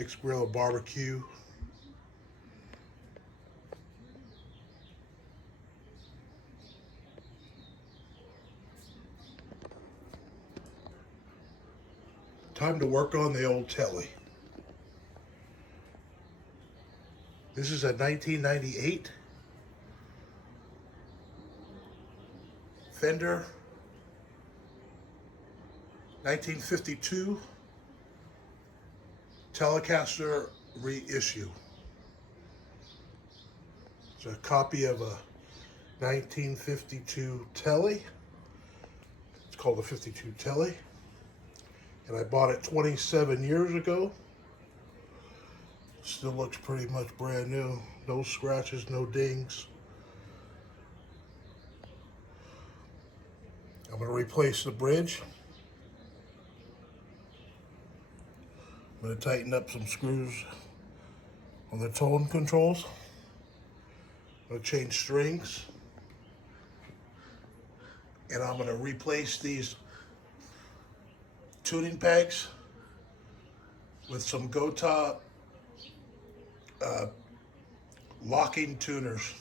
Mixed grill and barbecue. Time to work on the old Tele. This is a 1998 Fender 1952 Telecaster reissue. It's a copy of a 1952 Tele. It's called the 52 Tele. And I bought it 27 years ago. Still looks pretty much brand new. No scratches, no dings. I'm going to replace the bridge. I'm going to tighten up some screws on the tone controls. I'm going to change strings. And I'm going to replace these tuning pegs with some Gota locking tuners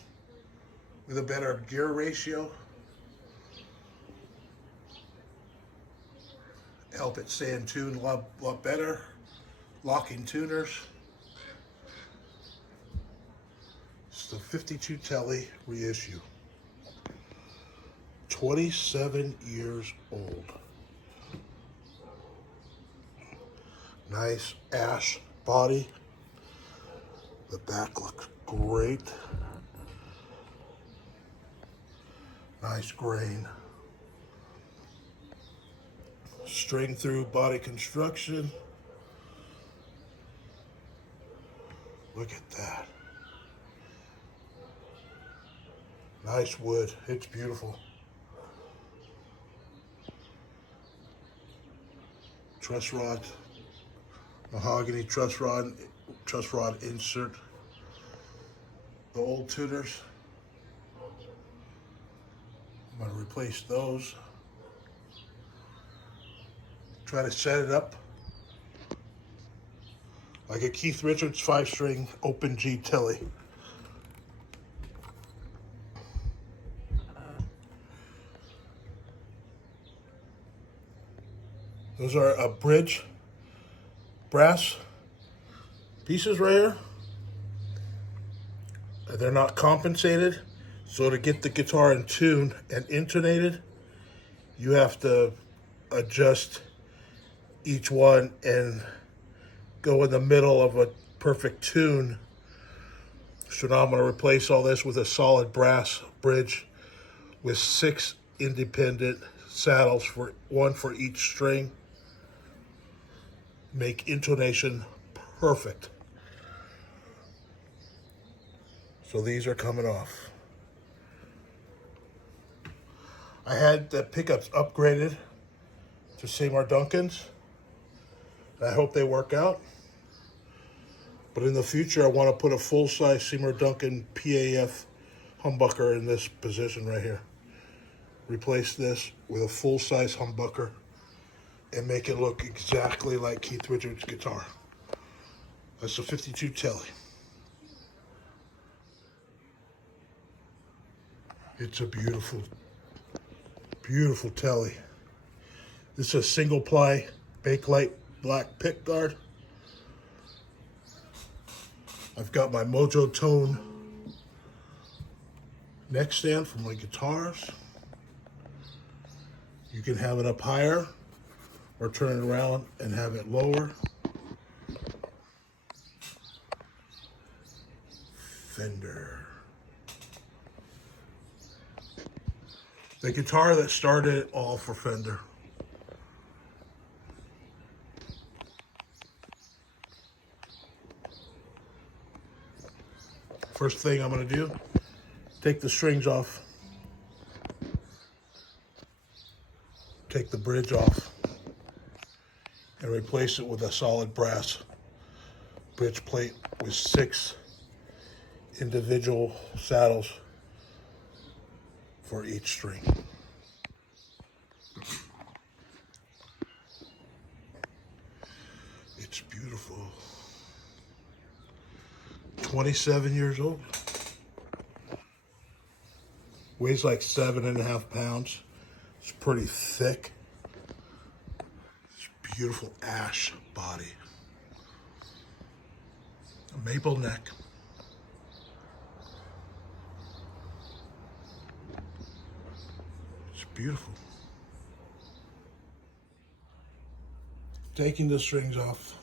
with a better gear ratio. Help it stay in tune a lot better. Locking tuners. It's the 52 Tele reissue. 27 years old. Nice ash body. The back looks great. Nice grain. String through body construction. Look at that. Nice wood. It's beautiful. Truss rod. Mahogany truss rod insert. The old tuners. I'm going to replace those. Try to set it up like a Keef Richards 5-string open G Tele. Those are a bridge brass pieces right here. They're not compensated, so to get the guitar in tune and intonated, you have to adjust each one and go in the middle of a perfect tune. So now I'm going to replace all this with a solid brass bridge with 6 independent saddles, one for each string. Make intonation perfect. So these are coming off. I had the pickups upgraded to Seymour Duncan's. I hope they work out. But in the future, I want to put a full-size Seymour Duncan PAF humbucker in this position right here. Replace this with a full-size humbucker and make it look exactly like Keef Richards' guitar. That's a 52 Tele. It's a beautiful, beautiful Tele. This is a single-ply Bakelite black pick guard. I've got my Mojo Tone neck stand for my guitars. You can have it up higher or turn it around and have it lower. Fender. The guitar that started it all for Fender. First thing I'm going to do, take the strings off. Take the bridge off and replace it with a solid brass bridge plate with 6 individual saddles for each string. It's beautiful. 27 years old. Weighs like 7.5 pounds. It's pretty thick. It's beautiful ash body. A maple neck. It's beautiful. Taking the strings off.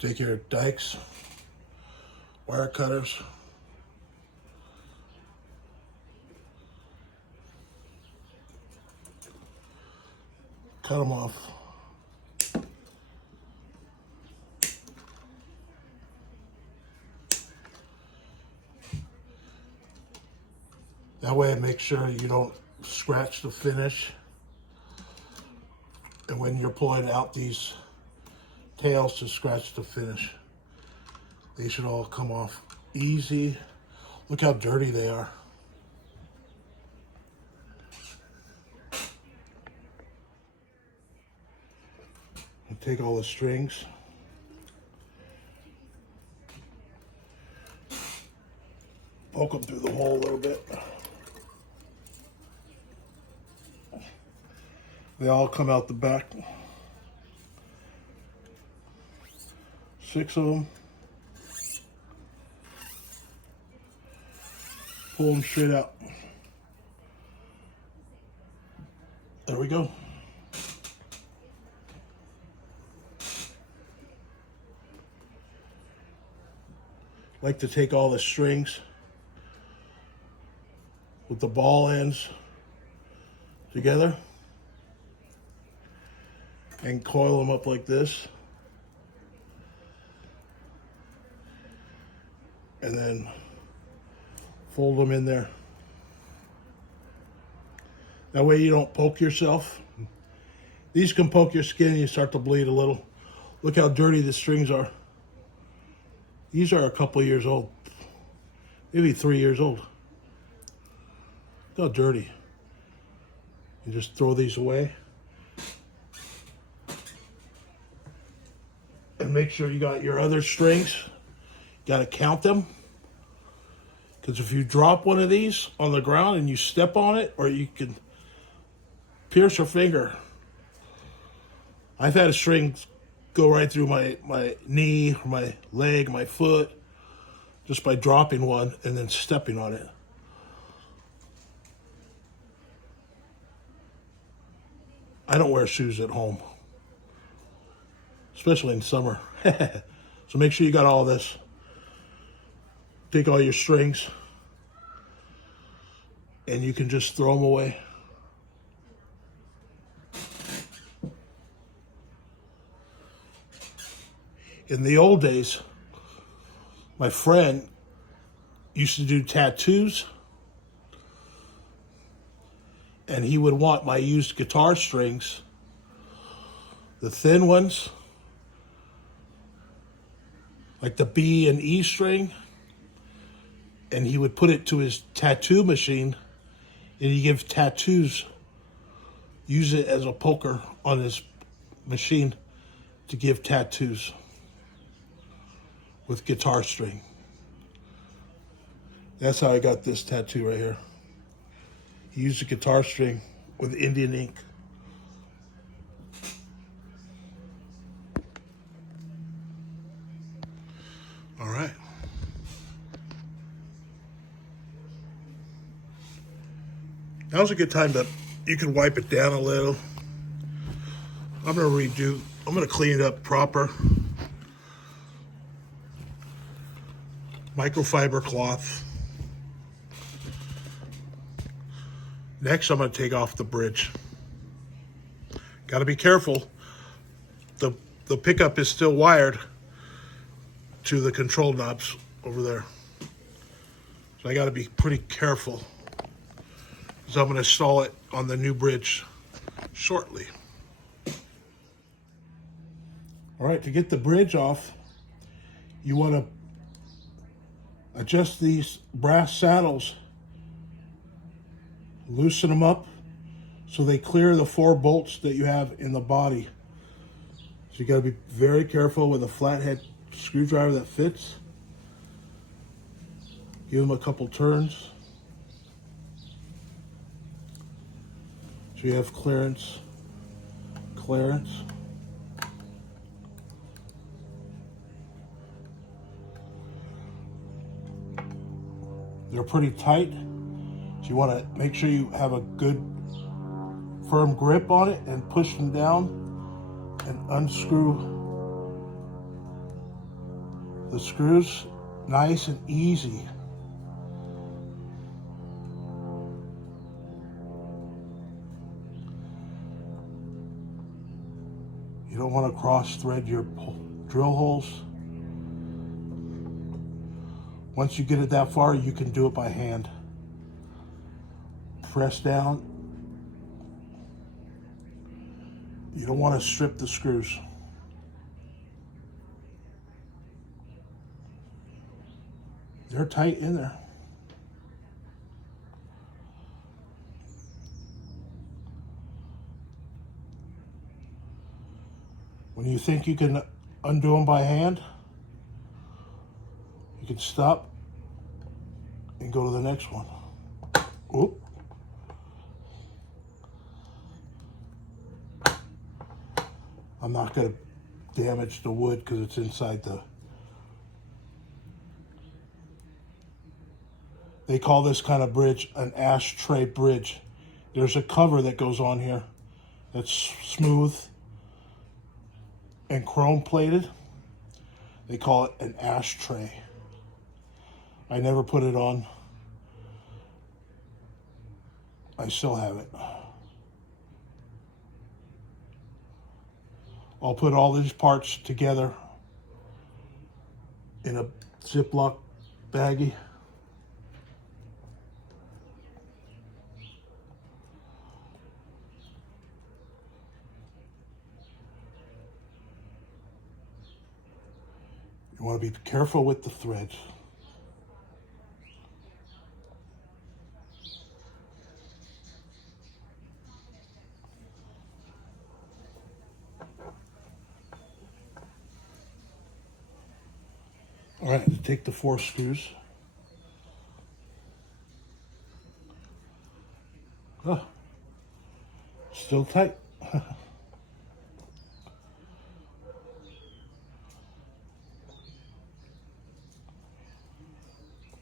Take your dikes, wire cutters, cut them off. That way it makes sure you don't scratch the finish. And when you're pulling out these tails to scratch the finish, they should all come off easy. Look how dirty they are. And take all the strings. Poke them through the hole a little bit. They all come out the back. 6 of them. Pull them straight out. There we go. Like to take all the strings with the ball ends together and coil them up like this. And then fold them in there. That way you don't poke yourself. These can poke your skin and you start to bleed a little. Look how dirty the strings are. These are a couple years old. Maybe 3 years old. Look how dirty. You just throw these away. And make sure you got your other strings. Got to count them, because if you drop one of these on the ground and you step on it, or you can pierce your finger. I've had a string go right through my knee, or my leg, my foot, just by dropping one and then stepping on it. I don't wear shoes at home, especially in summer. So make sure you got all this. Take all your strings and you can just throw them away. In the old days, my friend used to do tattoos, and he would want my used guitar strings, the thin ones, like the B and E string, and he would put it to his tattoo machine, and he'd give tattoos, use it as a poker on his machine to give tattoos with guitar string. That's how I got this tattoo right here. He used a guitar string with Indian ink. All right. Now's a good time that you can wipe it down a little. I'm gonna clean it up proper. Microfiber cloth. Next, I'm going to take off the bridge. Got to be careful. The pickup is still wired to the control knobs over there. So I got to be pretty careful. So I'm going to install it on the new bridge shortly. All right, to get the bridge off, you want to adjust these brass saddles, loosen them up so they clear the 4 bolts that you have in the body. So you got to be very careful with a flathead screwdriver that fits. Give them a couple turns so you have clearance. They're pretty tight, so you want to make sure you have a good firm grip on it and push them down and unscrew the screws nice and easy. You don't want to cross thread your drill holes. Once you get it that far, you can do it by hand. Press down. You don't want to strip the screws. They're tight in there. When you think you can undo them by hand, you can stop and go to the next one. Oop. I'm not going to damage the wood because it's inside the... They call this kind of bridge an ashtray bridge. There's a cover that goes on here that's smooth and chrome plated. They call it an ashtray. I never put it on. I still have it. I'll put all these parts together in a Ziploc baggie. You want to be careful with the threads. All right, take the 4 screws. Oh, still tight.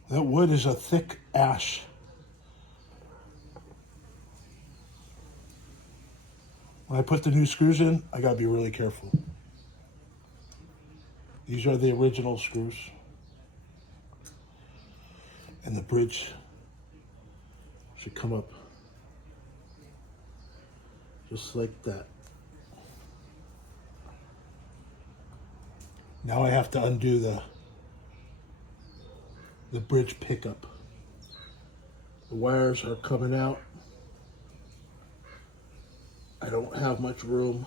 That wood is a thick ash. When I put the new screws in, I gotta be really careful. These are the original screws. And the bridge should come up just like that. Now I have to undo the bridge pickup. The wires are coming out. I don't have much room.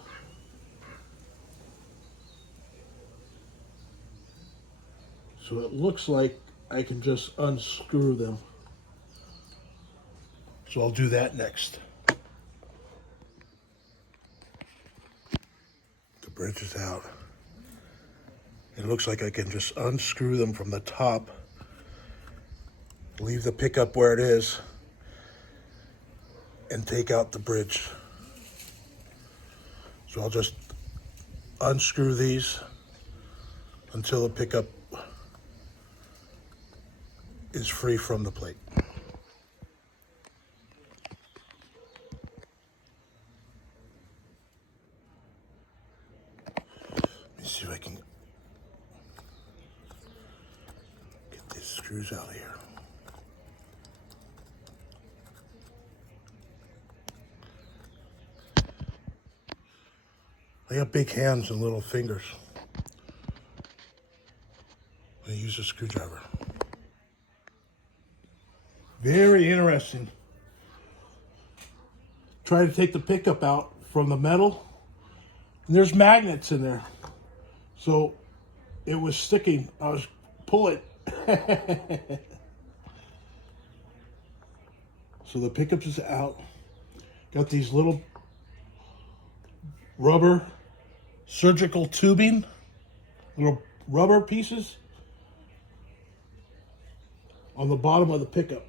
So it looks like I can just unscrew them. So I'll do that next. The bridge is out. It looks like I can just unscrew them from the top. Leave the pickup where it is and take out the bridge. So I'll just unscrew these until the pickup is free from the plate. Let me see if I can get these screws out of here. I got big hands and little fingers. I use a screwdriver. Very interesting. Try to take the pickup out from the metal, and there's magnets in there. So it was sticking. I was pulling. So the pickup is out. Got these little rubber surgical tubing, little rubber pieces on the bottom of the pickup.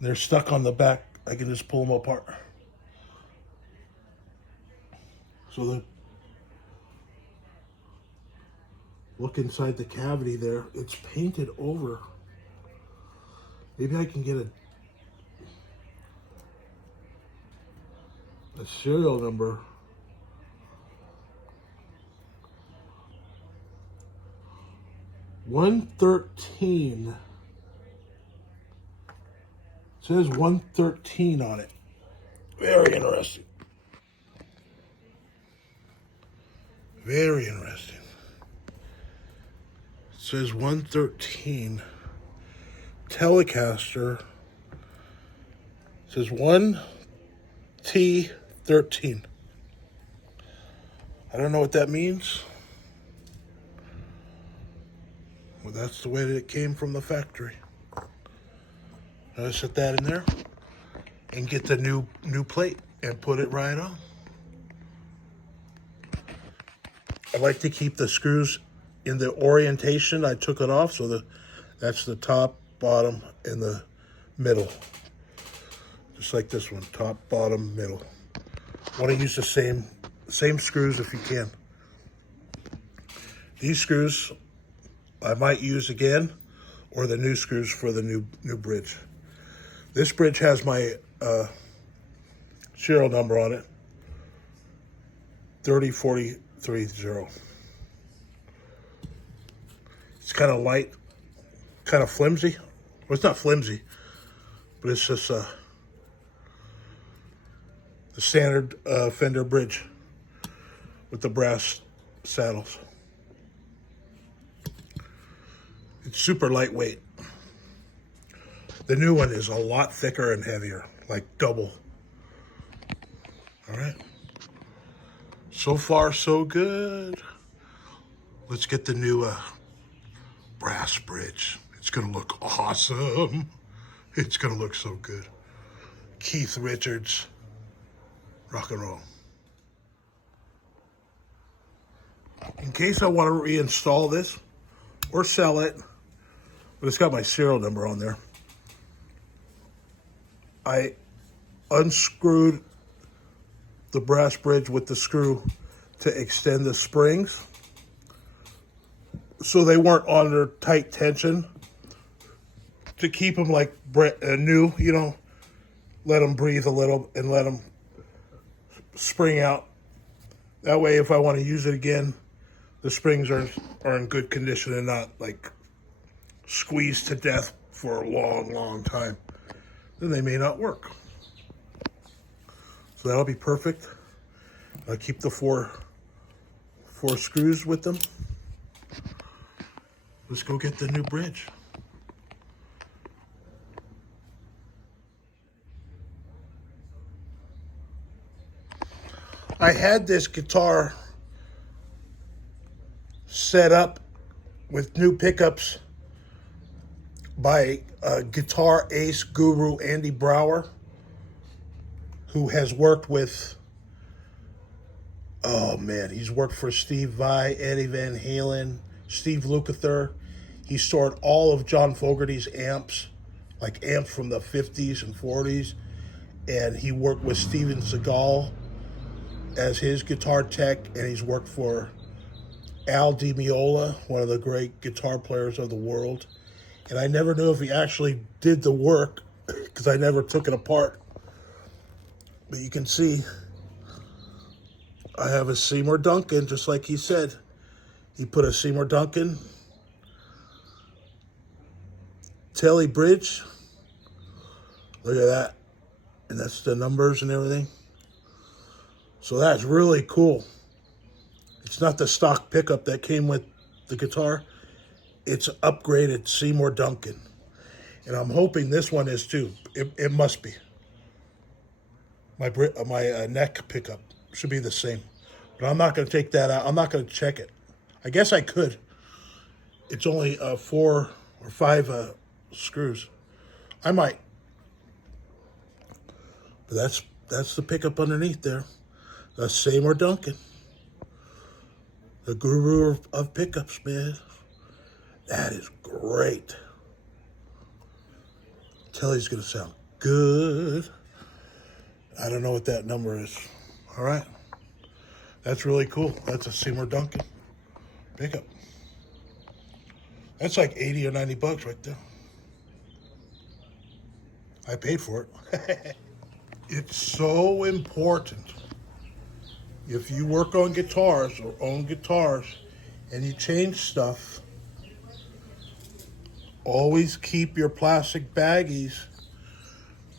They're stuck on the back. I can just pull them apart. So look inside the cavity there. It's painted over. Maybe I can get a serial number. $113. It says 113 on it. Very interesting. Very interesting. It says 113. Telecaster. It says 1T13. I don't know what that means. Well, that's the way that it came from the factory. I set that in there and get the new plate and put it right on. I like to keep the screws in the orientation. I took it off, so that's the top, bottom, and the middle. Just like this one, top, bottom, middle. Want to use the same screws if you can. These screws I might use again, or the new screws for the new bridge. This bridge has my serial number on it, 30430. It's kind of light, kind of flimsy. Well, it's not flimsy, but it's just the standard Fender bridge with the brass saddles. It's super lightweight. The new one is a lot thicker and heavier, like double. All right. So far, so good. Let's get the new brass bridge. It's gonna look awesome. It's gonna look so good. Keef Richards, rock and roll. In case I want to reinstall this or sell it, but it's got my serial number on there. I unscrewed the brass bridge with the screw to extend the springs so they weren't under tight tension, to keep them like new, you know, let them breathe a little and let them spring out. That way, if I want to use it again, the springs are in good condition and not like squeezed to death for a long time. Then they may not work. So that'll be perfect. I'll keep the four screws with them. Let's go get the new bridge. I had this guitar set up with new pickups by guitar ace guru Andy Brower, who has worked with, oh man, he's worked for Steve Vai, Eddie Van Halen, Steve Lukather. He stored all of John Fogerty's amps, like amps from the 50s and 40s. And he worked with Steven Seagal as his guitar tech, and he's worked for Al Di Meola, one of the great guitar players of the world. And I never knew if he actually did the work because I never took it apart. But you can see I have a Seymour Duncan, just like he said. He put a Seymour Duncan Tele bridge. Look at that. And that's the numbers and everything. So that's really cool. It's not the stock pickup that came with the guitar. It's upgraded Seymour Duncan. And I'm hoping this one is too. It must be. My neck pickup should be the same. But I'm not going to take that out. I'm not going to check it. I guess I could. It's only 4 or 5 screws. I might. But that's the pickup underneath there. The Seymour Duncan. The guru of pickups, man. That is great. Tele's going to sound good. I don't know what that number is. All right. That's really cool. That's a Seymour Duncan pickup. That's like 80 or 90 bucks right there. I paid for it. It's so important. If you work on guitars or own guitars and you change stuff, always keep your plastic baggies.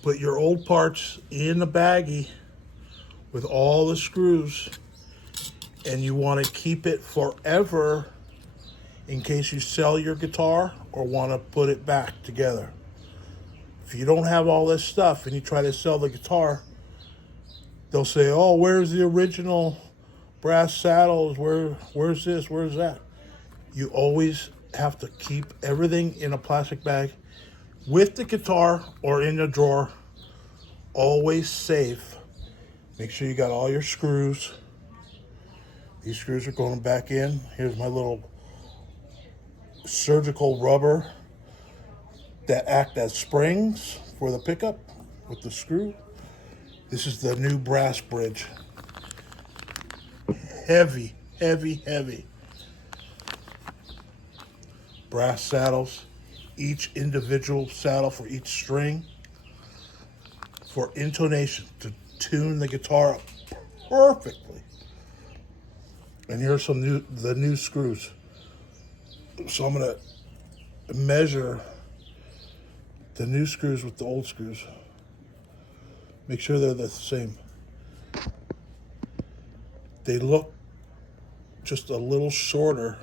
Put your old parts in the baggie with all the screws, and you want to keep it forever in case you sell your guitar or want to put it back together. If you don't have all this stuff and you try to sell the guitar, they'll say, oh, where's the original brass saddles? Where's this? Where's that? You always have to keep everything in a plastic bag with the guitar or in a drawer. Always safe. Make sure you got all your screws. These screws are going back in. Here's my little surgical rubber that act as springs for the pickup with the screw. This is the new brass bridge. Heavy, heavy, heavy. Brass saddles, each individual saddle for each string, for intonation, to tune the guitar up perfectly. And here's the new screws. So I'm gonna measure the new screws with the old screws. Make sure they're the same. They look just a little shorter,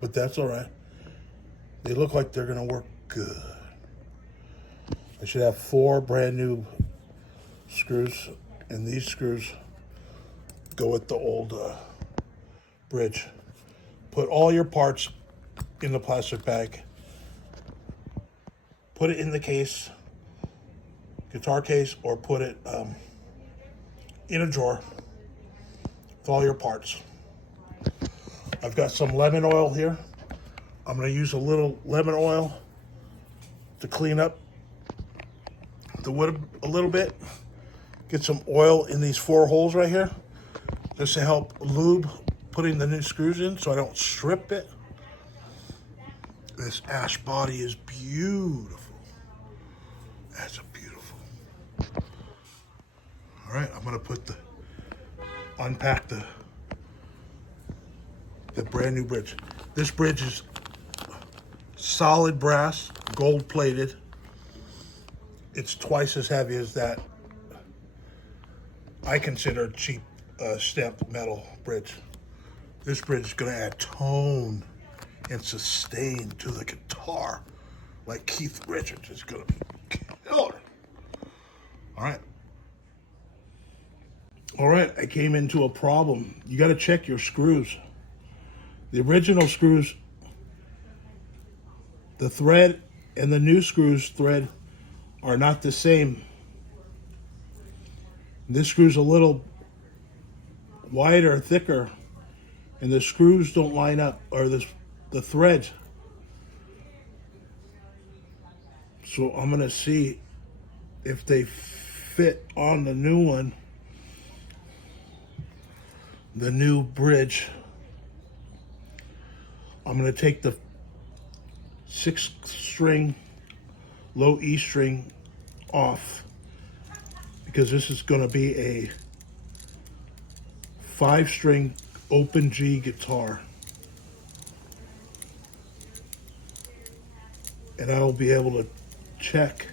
but that's all right. They look like they're gonna work good. I should have 4 brand new screws, and these screws go with the old bridge. Put all your parts in the plastic bag. Put it in the case, guitar case, or put it in a drawer with all your parts. I've got some lemon oil here. I'm going to use a little lemon oil to clean up the wood a little bit. Get some oil in these 4 holes right here, just to help lube putting the new screws in so I don't strip it. This ash body is beautiful. That's a beautiful. All right, I'm gonna unpack the brand new bridge. This bridge is solid brass, gold plated. It's twice as heavy as that I consider cheap stamped metal bridge. This bridge is gonna add tone and sustain to the guitar like Keef Richards is gonna be killer. All right, I came into a problem. You gotta check your screws. The original screws, the thread and the new screws thread are not the same. This screw's a little wider, thicker, and the screws don't line up, or the threads. So I'm gonna see if they fit on the new one, the new bridge. I'm gonna take the 6th string, low E string off, because this is gonna be a 5-string open G guitar. And I'll be able to check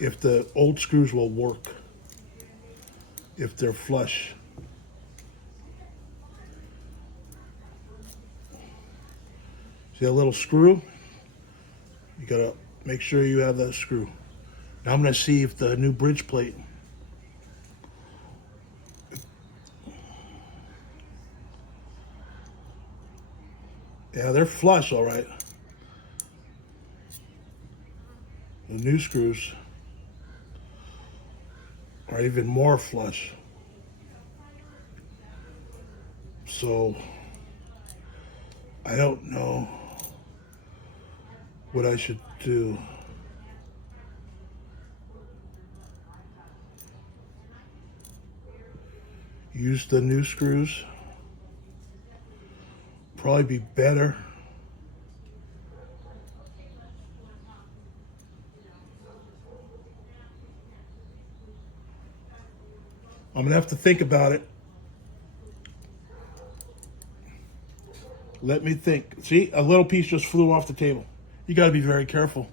if the old screws will work, if they're flush. See that little screw? You gotta make sure you have that screw. Now I'm gonna see if the new bridge plate, yeah, they're flush all right. The new screws are even more flush. So I don't know what I should do. Use the new screws. Probably be better. I'm gonna have to think about it. Let me think. See, a little piece just flew off the table. You gotta be very careful.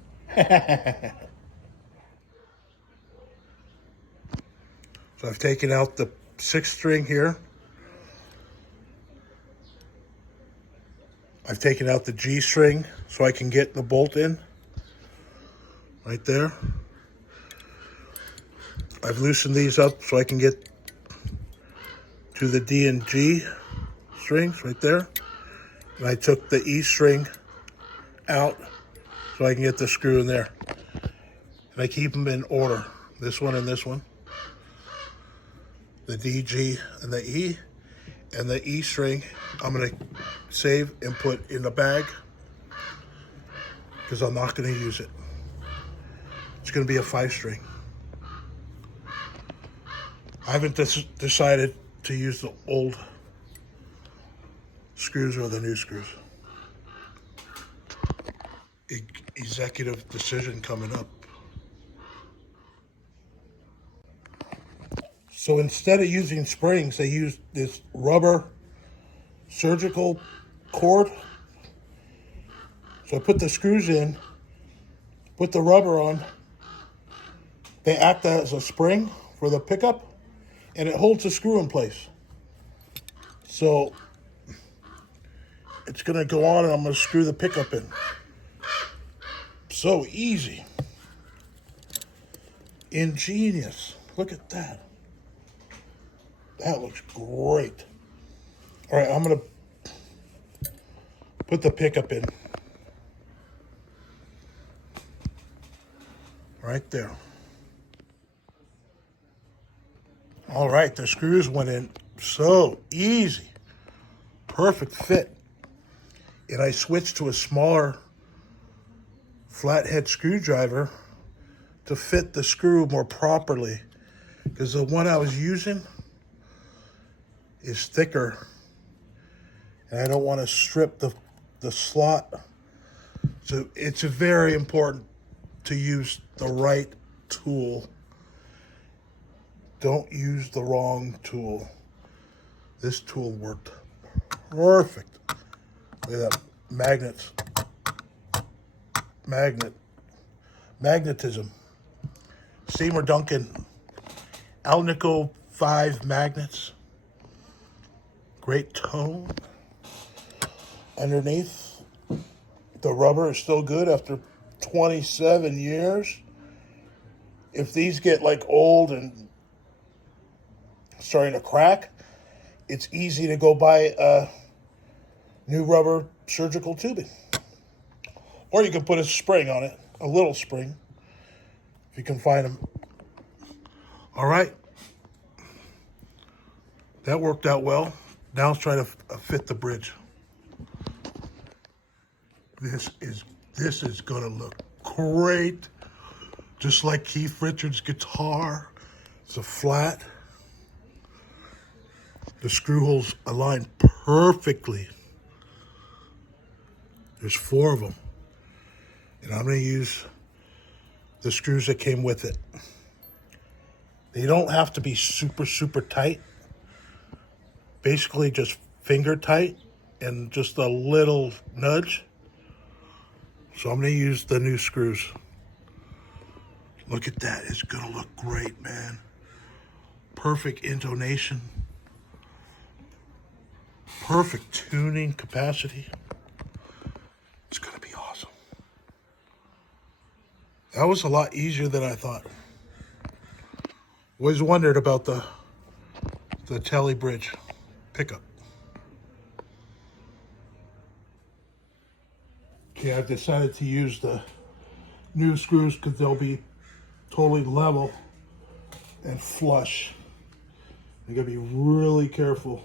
So I've taken out the 6th string here. I've taken out the G string so I can get the bolt in. Right there. I've loosened these up so I can get to the D and G strings right there. And I took the E string out so I can get the screw in there. And I keep them in order. This one and this one. The D, G, and the E. And the E string I'm gonna save and put in the bag because I'm not gonna use it. It's gonna be a 5 string. I haven't decided to use the old screws or the new screws. Executive decision coming up. So instead of using springs, they used this rubber surgical cord. So I put the screws in, put the rubber on. They act as a spring for the pickup, and it holds the screw in place. So it's gonna go on and I'm gonna screw the pickup in. So easy. Ingenious. Look at that. That looks great. All right, I'm gonna put the pickup in. Right there. All right, the screws went in so easy. Perfect fit. And I switched to a smaller flathead screwdriver to fit the screw more properly because the one I was using is thicker and I don't want to strip the slot. So it's very important to use the right tool. Don't use the wrong tool. This tool worked perfect. Look at that. Magnets. Magnetism. Seymour Duncan. Alnico 5 magnets. Great tone. Underneath, the rubber is still good after 27 years. If these get like old and starting to crack, it's easy to go buy a new rubber surgical tubing. Or you can put a spring on it, a little spring, if you can find them. All right. That worked out well. Now let's try to fit the bridge. This is gonna look great. Just like Keef Richards' guitar. It's a flat. The screw holes align perfectly. There's 4 of them. And I'm gonna use the screws that came with it. They don't have to be super, super tight. Basically just finger tight and just a little nudge. So I'm gonna use the new screws. Look at that. It's gonna look great, man. Perfect intonation. Perfect tuning capacity. It's gonna be awesome. That was a lot easier than I thought. Always wondered about the Tele bridge pickup. Okay, I've decided to use the new screws because they'll be totally level and flush. You gotta be really careful.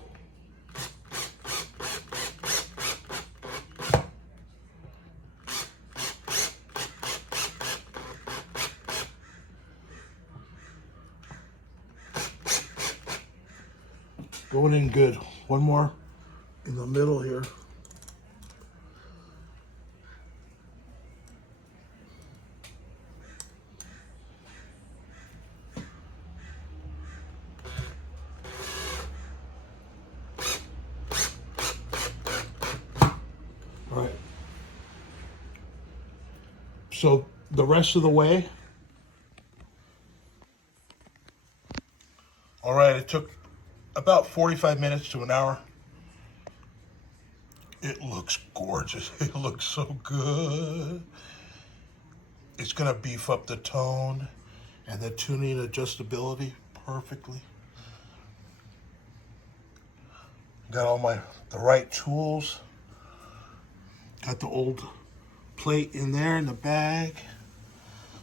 Going in good. One more in the middle here. All right. So the rest of the way. All right, it took about 45 minutes to an hour. It looks gorgeous. It looks so good. It's gonna beef up the tone and the tuning adjustability perfectly. Got all the right tools. Got the old plate in there in the bag.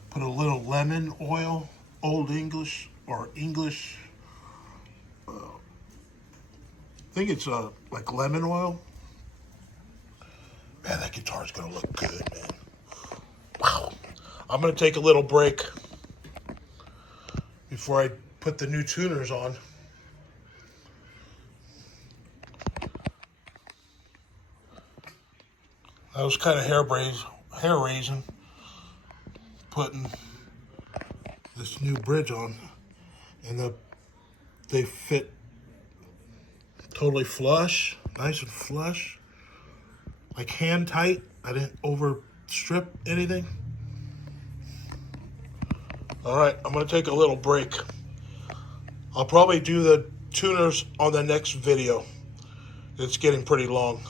Put a little lemon oil, Old English or English. I think it's like lemon oil. Man, that guitar's gonna look good, man. Wow. I'm gonna take a little break before I put the new tuners on. That was kind of hair raising, putting this new bridge on, and they fit totally flush, nice and flush, like hand tight. I didn't over strip anything. All right, I'm gonna take a little break. I'll probably do the tuners on the next video. It's getting pretty long.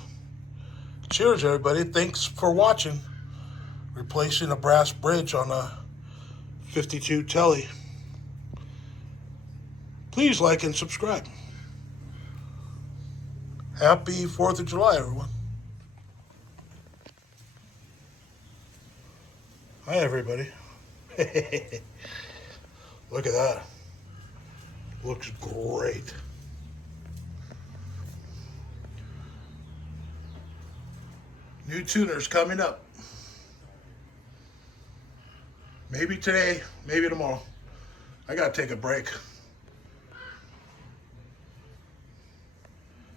Cheers, everybody. Thanks for watching. Replacing a brass bridge on a 52 Tele. Please like and subscribe. Happy 4th of July, everyone. Hi, everybody. Look at that. Looks great. New tuners coming up. Maybe today, maybe tomorrow. I gotta take a break.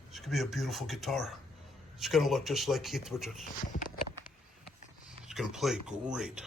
It's gonna be a beautiful guitar. It's gonna look just like Keef Richards. It's gonna play great.